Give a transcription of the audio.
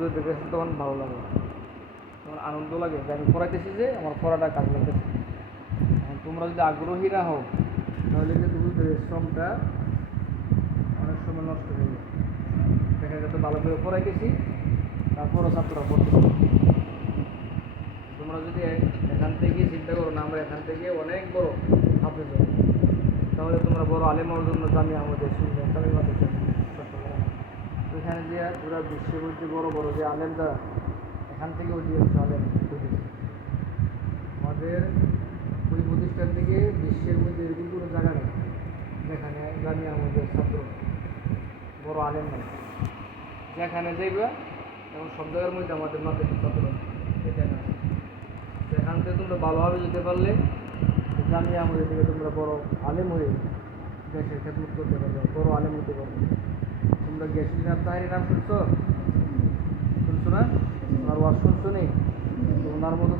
হুজুর দেখেছি তখন ভালো লাগে, তখন আনন্দ লাগে যে আমি পড়াইতেছি, যে আমার পড়াটা কাজ লাগতেছে। তোমরা যদি আগ্রহী না হও তাহলে কিন্তু হুজুরের শ্রমটা অনেক সময় নষ্ট হয়ে যায়। দেখা যাচ্ছে ভালো করে পড়াইতেছি, তারপরও ছাত্ররা পড়তেছে। তোমরা যদি এখান থেকে চিন্তা করো না আমরা এখান থেকে অনেক বড় হাফেজ হবো, তাহলে তোমরা বড় আলেম হওয়ার জন্য জামিয়া আমাদের শুনবে ইসলামী মাদ্রাসা চট্টগ্রাম। ওইখানে যে পুরো বিশ্বের মধ্যে বড় বড় যে আলেম যারা, এখান থেকে অধিকাংশ আলেম হয়েছে। আমাদের ওই প্রতিষ্ঠান থেকে বিশ্বের মধ্যে এরকম কোনো জায়গা নেই যেখানে জামিয়া আমাদের ছাত্র বড় আলেম নেই। যেখানে যাইবা এবং সব জায়গার মধ্যে আমাদের মাদ্রাসার ছাত্র এখানে আছে। সেখান থেকে তোমরা ভালোভাবে যেতে পারলে জামিয়া আমাদের থেকে তোমরা বড় আলেম হয়ে দেশের খেদমত করতে পারবে, বড় আলেম হতে পারবে। তোমরা গ্যাসুদ্দিন আত্মাহারি নাম শুনছো না? ওনার ওয়াজ শুনছো নেই? তো ওনার মতো